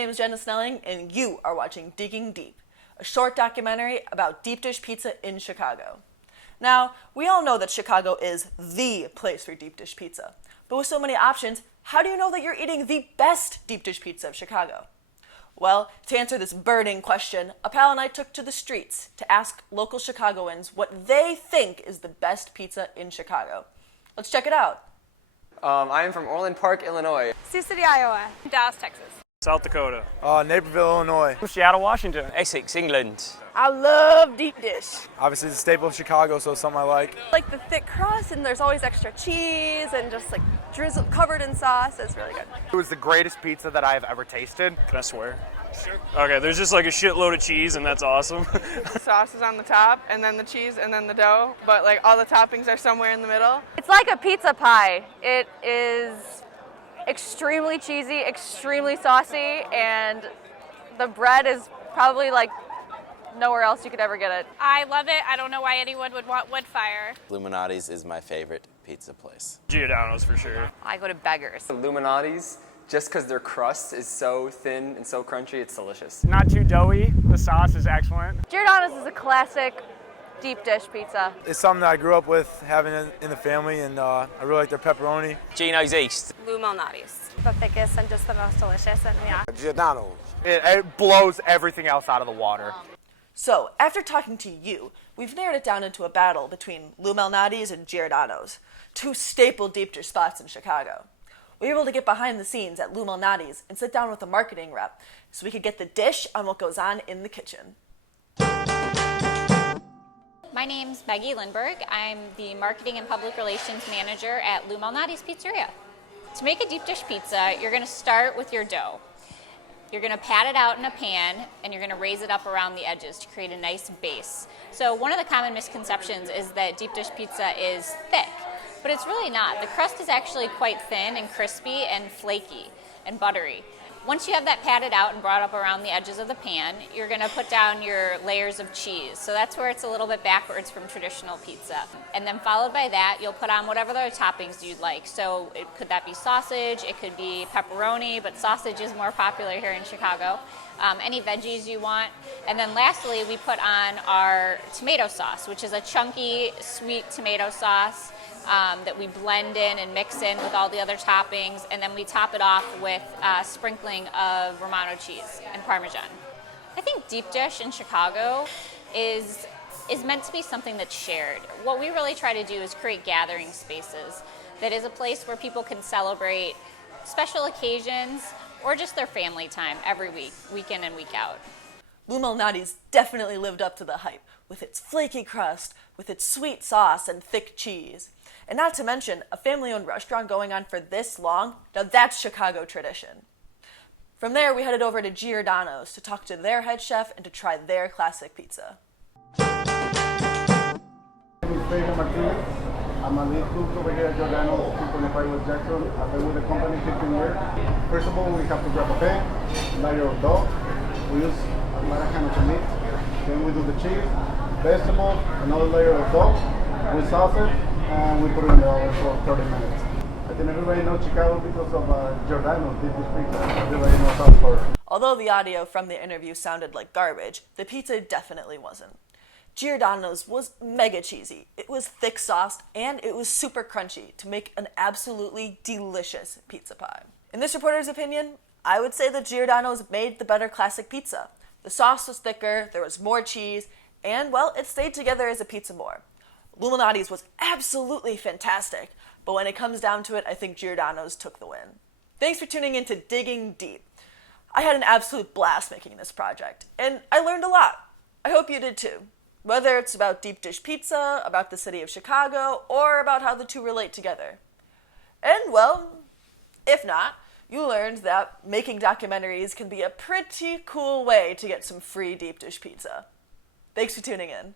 name is Jena Snelling, and you are watching Digging Deep, a short documentary about deep dish pizza in Chicago. Now, we all know that Chicago is the place for deep dish pizza, but with so many options, how do you know that you're eating the best deep dish pizza of Chicago? Well, to answer this burning question, a pal and I took to the streets to ask local Chicagoans what they think is the best pizza in Chicago. Let's check it out. I am from Orland Park, Illinois. Sioux City, Iowa. Dallas, Texas. South Dakota. Naperville, Illinois. Seattle, Washington. Essex, England. I love deep dish. Obviously, it's a staple of Chicago, so it's something I like. Like the thick crust, and there's always extra cheese, and just like drizzled, covered in sauce. It's really good. It was the greatest pizza that I have ever tasted. Can I swear? Sure. Okay, there's just like a shitload of cheese, and that's awesome. The sauce is on the top, and then the cheese, and then the dough, but like all the toppings are somewhere in the middle. It's like a pizza pie. It is extremely cheesy, extremely saucy, and the bread is probably like nowhere else you could ever get it. I love it. I don't know why anyone would want wood fire. Illuminati's is my favorite pizza place. Giordano's for sure. I go to Beggars. Illuminati's, just because their crust is so thin and so crunchy, it's delicious. Not too doughy. The sauce is excellent. Giordano's is a classic deep dish pizza. It's something that I grew up with having in the family, and I really like their pepperoni. Geno's East. Lou Malnati's. The thickest and just the most delicious, and yeah. Giordano's. It blows everything else out of the water. So, after talking to you, we've narrowed it down into a battle between Lou Malnati's and Giordano's, two staple deep dish spots in Chicago. We were able to get behind the scenes at Lou Malnati's and sit down with a marketing rep so we could get the dish on what goes on in the kitchen. My name's Maggie Lindberg. I'm the Marketing and Public Relations Manager at Lou Malnati's Pizzeria. To make a deep dish pizza, you're going to start with your dough. You're going to pat it out in a pan, and you're going to raise it up around the edges to create a nice base. So one of the common misconceptions is that deep dish pizza is thick, but it's really not. The crust is actually quite thin and crispy and flaky and buttery. Once you have that patted out and brought up around the edges of the pan, you're going to put down your layers of cheese. So that's where it's a little bit backwards from traditional pizza. And then followed by that, you'll put on whatever other toppings you'd like. So could that be sausage? It could be pepperoni, but sausage is more popular here in Chicago. Any veggies you want. And then lastly, we put on our tomato sauce, which is a chunky, sweet tomato sauce that we blend in and mix in with all the other toppings, and then we top it off with a sprinkling of Romano cheese and Parmesan. I think deep dish in Chicago is meant to be something that's shared. What we really try to do is create gathering spaces that is a place where people can celebrate special occasions or just their family time every week, week in and week out. Lou Malnati's definitely lived up to the hype, with its flaky crust, with its sweet sauce and thick cheese. And not to mention, a family-owned restaurant going on for this long, now that's Chicago tradition. From there, we headed over to Giordano's to talk to their head chef and to try their classic pizza. I'm a lead cook over here at Giordano's 225 West Jackson. I've been with the company 15 years. First of all, we have to grab a pan, layer of dough. We use a lot of kind of meat. Then we do the cheese, vegetables, another layer of dough. We sauce it, and we put it in the oven for 30 minutes. I think everybody knows Chicago because of Giordano's deep dish pizza. Everybody knows us for it. Although the audio from the interview sounded like garbage, the pizza definitely wasn't. Giordano's was mega cheesy. It was thick sauced, and it was super crunchy to make an absolutely delicious pizza pie. In this reporter's opinion, I would say that Giordano's made the better classic pizza. The sauce was thicker, there was more cheese, and, well, it stayed together as a pizza more. Lou Malnati's was absolutely fantastic, but when it comes down to it, I think Giordano's took the win. Thanks for tuning in to Digging Deep. I had an absolute blast making this project, and I learned a lot. I hope you did too. Whether it's about deep dish pizza, about the city of Chicago, or about how the two relate together. And, well, if not, you learned that making documentaries can be a pretty cool way to get some free deep dish pizza. Thanks for tuning in.